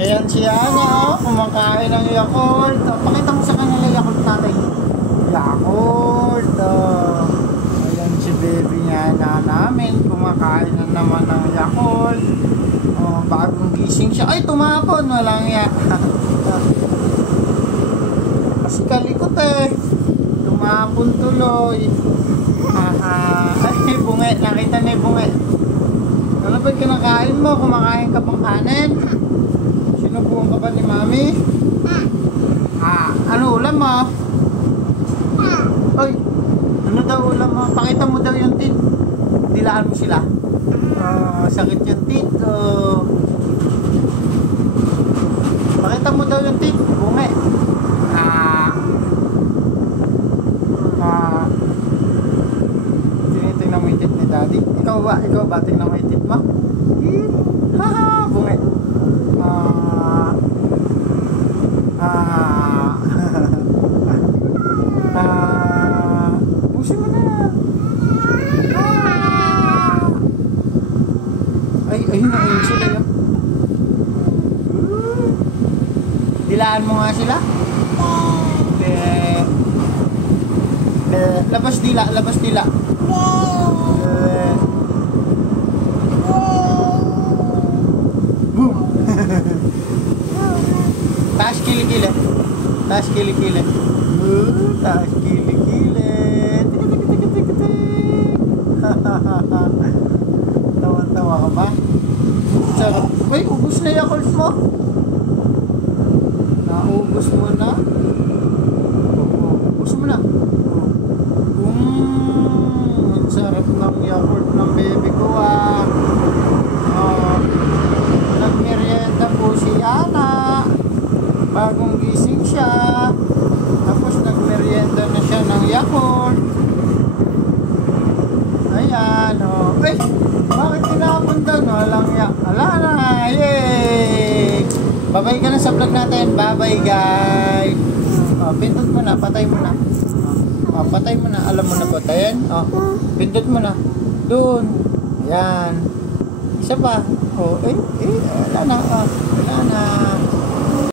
Ayan si Ana, kumakain ng Yakult. Pakita mo sa kanila Yakult natin. Yakult. Ayan si baby niya na namin, kumakain na naman ng Yakult. Bagong gising siya. Ay, tumapon. Walang ya. Kasi kalikot eh. Tumapon tuloy. Ay, bunge. Nakita na yung bunge. Ano ba kinakain mo? Kumakain ka pang kanin? Sinubuhan ka ba ni Mami? Ano ulam mo? Ay, ano daw ulam mo? Pakita mo daw yung tit. Dilaan mo sila. Sakit yung tit. Pakita mo daw yung tit. Bunge. Tinitingnan mo yung tit ni Daddy. Ikaw ba? Tingnan mo yung tit mo? Haha, bunge. Pusin mo na. Ayun sila yun. Dilaan mo nga sila. Labas dila. Boom. Taas kilikili. Taas kilikili. Tawa-tawa ka ba? Sarap. Uy, ubus na Yakult mo. Naubos mo na. Ubus mo na. Ang sarap ng Yakult ng baby ko nagmerienda po si Ana. Bagong gising siya. Tapos nagmerienda na siya ng Yakult. Ayan, Ay! Bakit tinapon doon? Walang ala na! Yay! Babay ka na sa vlog natin. Bye-bye, guys! Pindot mo na. Patay mo na. Patay mo na. Alam mo na patayin? Pindot mo na. Doon. Ayan. Isa pa. Wala na. Wala na.